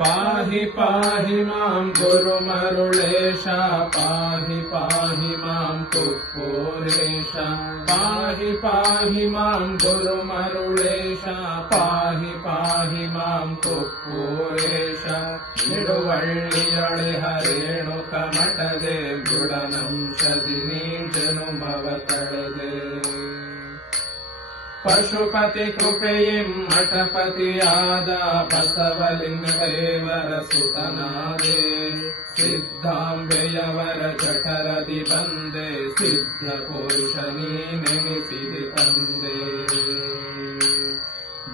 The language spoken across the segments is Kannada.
ಪಾಹಿ ಪಾಹಿ ಮಾಂ ಗುರುಮರುಳೇಶ ಪಾಹಿ ಪಾಹಿ ಮಾಂ ಕುಪ್ಪೂರೇಶ ಪಾಹಿ ಪಾಹಿ ಮಾಂ ಗುರುಮರುಳೇಶ ಪಾಹಿ ಪಾಹಿ ಮಾಂ ಕುಪ್ಪೂರೇಶ ನಿಡುವಳ್ಳಿಯೊಳೆ ಹರೇಣುಕ ಮಠದೆ ಮೃಡನಂಶದಿ ನೀಜನುಮವ ತಳೆದೆ ಪಶುಪತಿ ಕೃಪೆಯಿಂ ಮಠಪತಿಯಾದ ಬಸವಲಿಂಗ ದೇವರ ಸುತನಾದೆ ಸಿದ್ಧಾಂಬೆಯವರ ಜಠರದಿ ಬಂದೆ ಸಿದ್ಧ ಪುರುಷ ನೀನೆನಿಸಿದೆ ತಂದೆ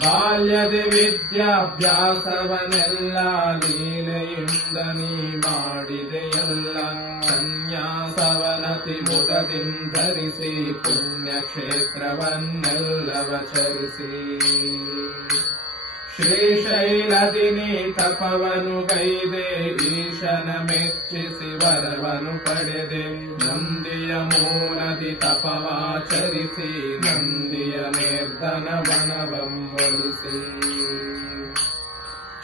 ಬಾಲ್ಯದ ವಿದ್ಯಾಭ್ಯಾಸವನೆಲ್ಲ ಲೀಲೆಯಿಂದ ನೀ ಮಾಡಿದೆಯಲ್ಲ ಸನ್ಯಾಸವನತಿ ಮುದದಿಂಧರಿಸಿ ಪುಣ್ಯಕ್ಷೇತ್ರವನ್ನೆಲ್ಲವ ಚರಿಸಿ ಶ್ರೀಶೈಲದಿ ನೀ ತಪವನು ಗೈದೆ ಈಶನ ಮೆಚ್ಚಿಸಿ ವರವನು ಪಡೆದೆ ನಂದಿಯ ಮೂಲದಿ ತಪವಾಚರಿಸಿ ನಂದಿಯ ನಿರ್ಧನವನವಂಬಲಿಸಿ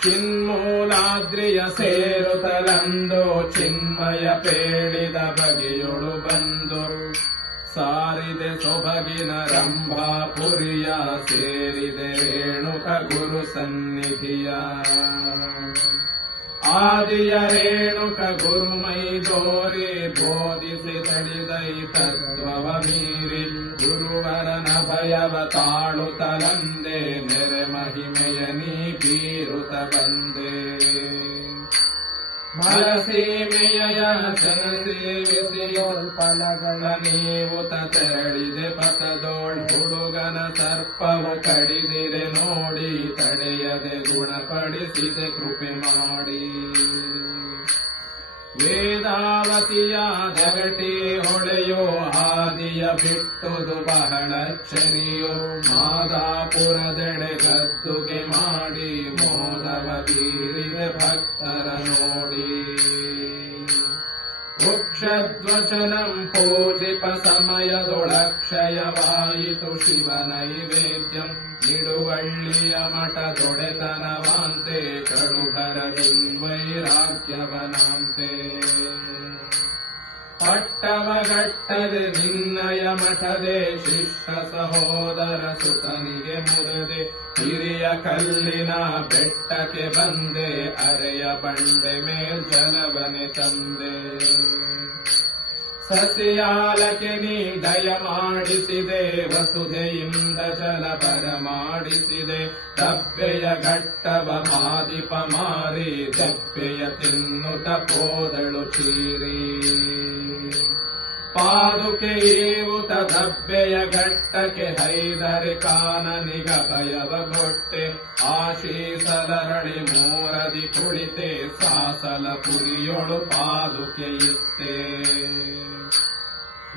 ಚಿನ್ಮೂಲಾದ್ರಿಯ ಸೇರುತ್ತಲಂದು ಚಿನ್ಮಯ ಪೇಳಿದ ಬಗೆಯೊಳು ಬಂದು ಸಾರಿದೆ ಸೊಬಗಿನ ರಂಭಾಪುರಿಯ ಸೇರಿದೆ ರೇಣುಕ ಗುರು ಸನ್ನಿಧಿಯ ಆದಿಯ ರೇಣುಕ ಗುರು ಮೈದೋರಿ ಬೋಧಿಸಿ ತಡಿದೈ ತತ್ವವ ಮೀರಿ ಗುರುವರನ ಭಯವ ತಾಳುತ್ತಲಂದೆ ನೆರೆ ಮಹಿಮೆಯ ನೀ ಬೀರುತ್ತ ಬಂದೆ ಮರಸೀಮೆಯ ಜನಸೇವಿಸಿಯೋಳ್ ಫಲಗಳ ನೀವು ತೆರಳಿದೆ ಪಥದೋಳ್ ಹುಡುಗನ ಸರ್ಪವ ಕಡಿದಿರೆ ನೋಡಿ ತಡೆಯದೆ ಗುಣಪಡಿಸಿದೆ ಕೃಪೆ ಮಾಡಿ ವೇದಾವತಿಯ ಜಗಟಿ ಹೊಳೆಯೋ ಆದಿಯ ಬಿಟ್ಟುದು ಬಹಳ ಚರಿಯೋ ಮಾದಾಪುರದೆಡೆ ಗದ್ದುಗೆ ಮಾಡಿ ಮೋದವ ಬೀರಿದೆ ಭಕ್ತರ ನೋಡಿ ವೃಕ್ಷಧ್ವಚನಂ ಪೂಜಿಪ ಸಮಯದೊಳಕ್ಷಯವಾಯಿತು ಶಿವ ನೈವೇದ್ಯಂ ನಿಡುವಳ್ಳಿಯ ಮಠದೊಡೆತನವಾಂತೆ ಕಡುಭರದಿಂ ವೈರಾಗ್ಯವನಾಂತೆ ಪಟ್ಟವಗಟ್ಟದೆ ನಿನ್ನಯ ಮಠದೆ ಶಿಷ್ಟ ಸಹೋದರ ಸುತನಿಗೆ ಮುರದೆ ಹಿರಿಯ ಕಲ್ಲಿನ ಬೆಟ್ಟಕ್ಕೆ ಬಂದೆ ಅರೆಯ ಬಂಡೆ ಮೇಲ್ ಜಲವನೆ ತಂದೆ ಸಸ್ಯಾಲಕ್ಕೆ ನೀ ದಯ ಮಾಡಿಸಿದೆ ವಸುಧೆಯಿಂದ ಜಲ ಬರ ಮಾಡಿಸಿದೆ ದಬ್ಬೆಯ ಘಟ್ಟವ ಮಾದಿಪ ಮಾರಿ ದಬ್ಬೆಯ ತಿನ್ನುತ್ತ ಪೋದಳು ಚೀರಿ ಪಾದುಕೆ ಏವುತ ದಬ್ಬೆಯ ಘಟ್ಟಕ್ಕೆ ಹೈದರೆ ಕಾನನಿಗ ಭಯವ ಗೊಟ್ಟೆ ಆಶೀಸಲರಳಿ ಮೂರದಿ ಕುಳಿತೆ ಸಾಸಲ ಪುರಿಯೊಳು ಪಾದುಕೆ ಇತ್ತೆ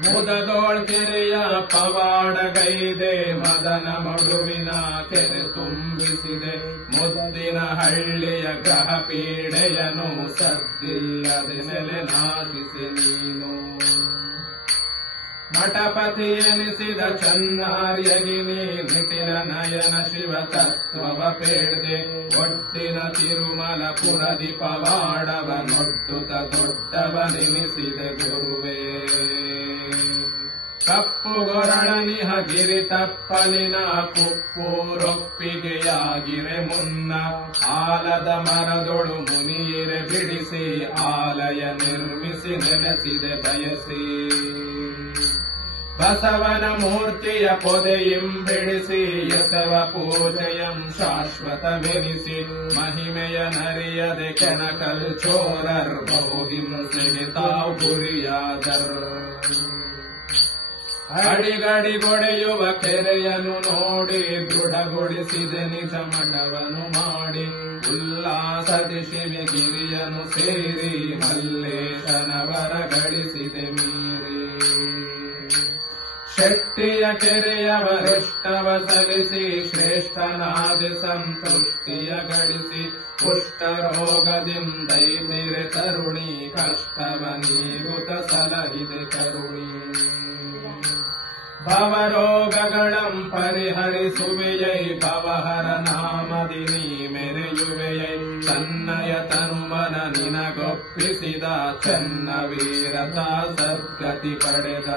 ಮುದದೋಳ್ ಕೆರೆಯ ಪವಾಡಗೈದೆ ಮದನ ಮಡುವಿನ ಕೆರೆ ತುಂಬಿಸಿದೆ ಮುದ್ದಿನ ಹಳ್ಳಿಯ ಗ್ರಹ ಪೀಡೆಯನು ಸದ್ದಿಲ್ಲದೆ ನೆಲೆ ನಾಶಿಸಿ ನೀನು ಮಠಪತಿ ಎನಿಸಿದ ಚನ್ನಾರ್ಯಗಿನಿ ನಿಟಿಲ ನಯನ ಶಿವ ತತ್ವವ ಪೇಳ್ದೆ ಒಟ್ಟಿನ ತಿರುಮಲ ಪುರದಿ ಪವಾಡವ ನೊಟ್ಟುತ ದೊಡ್ಡವನೆನಿಸಿದೆ ಗುರುವೇ ಕಪ್ಪುಗೊರಳನಿಹ ಗಿರಿ ತಪ್ಪಲಿನ ಕುಪ್ಪೂರೊಪ್ಪಿಗೆಯಾಗಿರೆ ಮುನ್ನ ಆಲದ ಮರದೊಳು ಮುನಿಯಿರೆ ಬಿಡಿಸಿ ಆಲಯ ನಿರ್ಮಿಸಿ ನೆನೆಸಿದೆ ಬಯಸಿ ಬಸವನ ಮೂರ್ತಿಯ ಪೊದೆಯಿಂ ಬಿಡಿಸಿ ಎಸವ ಪೂಜೆಯಂ ಶಾಶ್ವತವೆನಿಸಿ ಮಹಿಮೆಯ ನರಿಯದೆ ಕೆಣಕಲ್ ಚೋರರ್ ಬಹುಹಿಂಸೆಗೆ ತಾವು ಗುರಿಯಾದರ್ ಅಡಿಗಡಿಗೊಡೆಯುವ ಕೆರೆಯನ್ನು ನೋಡಿ ದೃಢಗೊಳಿಸಿದೆ ನಿಜ ಮಠವನ್ನು ಮಾಡಿ ಉಲ್ಲಾಸದಿ ಶಿವಗಿರಿಯನ್ನು ಸೇರಿ ಮಲ್ಲೇಶನವರ ಗಳಿಸಿದೆ ಮೀರಿ ಶೆಟ್ಟಿಯ ಕೆರೆಯವರಿಷ್ಟವ ಸಲ್ಲಿಸಿ ಶ್ರೇಷ್ಠನಾದಿ ಸಂತುಷ್ಟಿಯ ಗಳಿಸಿ ಕುಷ್ಠರೋಗದಿಂದೈದಿರೆ ತರುಣಿ ಕಷ್ಟವ ನೀಗುತ ಸಲಹಿದೆ ಕರುಣಿ ಭವರೋಗಗಳಂ ಪರಿಹರಿಸುವೆಯೈ ಭವಹರ ನಾಮದಿ ನೀ ಮೆರೆಯುವೆಯೈ ತನ್ನಯ ತನುಮನ ನಿನಗೊಪ್ಪಿಸಿದ ಚೆನ್ನ ವೀರತ ಸದ್ಗತಿ ಪಡೆದ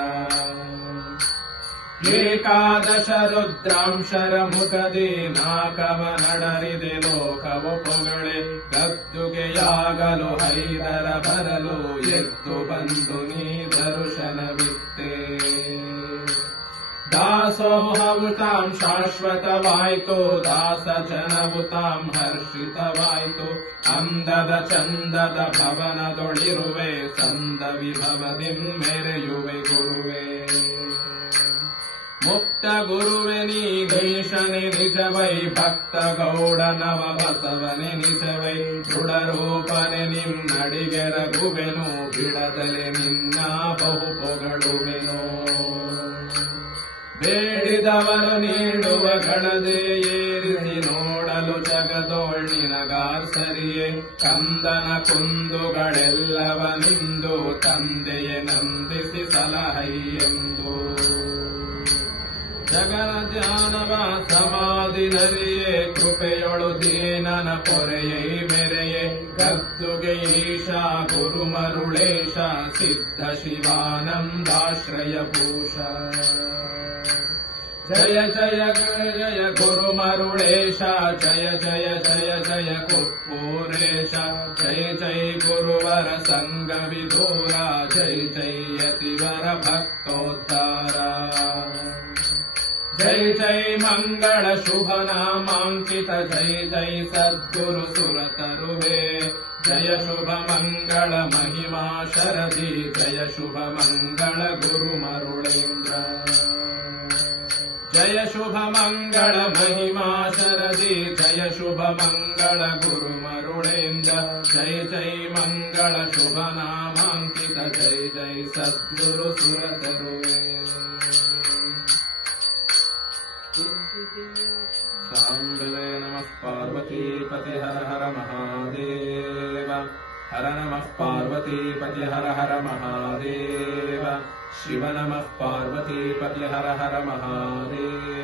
ಏಕಾದಶ ರುದ್ರಾಂಶರ ಮುಖದಿ ನಾಕವ ನಡರಿದೆ ಲೋಕವು ಪೊಗಳೆ ಗದ್ದುಗೆಯಾಗಲು ಹೈದರ ಬರಲು ಎದ್ದು ಬಂದು ನೀ ದರ್ಶನವಿತ್ತೆ ದಾಸೋಹವು ತಾಂ ಶಾಶ್ವತವಾಯ್ತು ದಾಸ ಜನವು ತಾಂ ಹರ್ಷಿತವಾಯ್ತು ಅಂದದ ಚಂದದ ಭವನದೊಳಿರುವೆ ಸಂದ ವಿಭವದಿಂ ಮೆರೆಯುವೆ ಗುರುವೆ ಮುಕ್ತ ಗುರುವೆ ನೀಶನೆ ನಿಜವೈ ಭಕ್ತ ಗೌಡ ನವ ಬಸವನೆ ನಿಜವೈ ದೃಢರೂಪನೆ ನಿನ್ನಡಿಗೆ ರಘುವೆನು ಬಿಡದಲೆ ನಿನ್ನ ಬಹು ಪೊಗಳುವೆನು ಬೇಡಿದವರು ನೀಡುವ ಗಣದೆ ಏರಿಸಿ ನೋಡಲು ಜಗದೋಳ್ನಿನಗಾರ್ಸರಿಯೇ ಕಂದನ ಕುಂದುಗಳೆಲ್ಲವ ನಿಂದು ತಂದೆಯೇ ನಂದಿಸಿ ಸಲಹೈಯೆಂದು ಜಗನ ಧ್ಯಾನವ ಸಮಾಧಿ ನರಿಯೇ ಕೃಪೆಯೊಳು ದೀನನ ಪೊರೆಯೈ ಮೆರೆಯೇ ಗದ್ದುಗೆ ಈಶಾ ಗುರು ಮರುಳೇಶ ಸಿದ್ಧ ಶಿವಾನಂದಾಶ್ರಯ ಭೂಷ ಜಯ ಜಯ ಜಯ ಗುರು ಮರುಳೇಶ ಜಯ ಜಯ ಜಯ ಜಯ ಕುಪ್ಪೂರೇಶ ಜಯ ಜಯ ಗುರುವರ ಸಂಗ ವಿದೂರ ಜಯ ಜಯ ಯತಿವರ ಭಕ್ತೋದ್ಧಾರ ಜೈ ಜೈ ಮಂಗಳ ಶುಭ ನಾಮಾಂಕಿತ ಜೈ ಜೈ ಸದ್ಗುರು ಸುರತರುವೆ ಜಯ ಶುಭ ಮಂಗಳ ಮಹಿಮಾ ಶರದಿ ಜಯ ಶುಭ ಮಂಗಳ ಗುರು ಮರುಳೇಂದ್ರ ಜಯ ಶುಭ ಮಂಗಳ ಮಹಿಮಾ ಶರದಿ ಜಯ ಶುಭ ಮಂಗಳ ಗುರು ಮರುಳೇಂದ್ರ ಜೈ ಜೈ ಮಂಗಳ ಶುಭ ನಾಮಾಂಕಿತ ಜೈ ಜೈ ಸದ್ಗುರು ಸುರತರುವೆ ಸಾಂಬಲೆ ನಮಃ ಪಾರ್ವತೀಪತಿ ಹರ ಹರ ಮಹಾದೇವ ಹರ ನಮಃ ಪಾರ್ವತೀಪತಿ ಹರ ಹರ ಮಹಾದೇವ ಶಿವ ನಮಃ ಪಾರ್ವತೀಪತಿ ಹರ ಹರ ಮಹಾದೇವ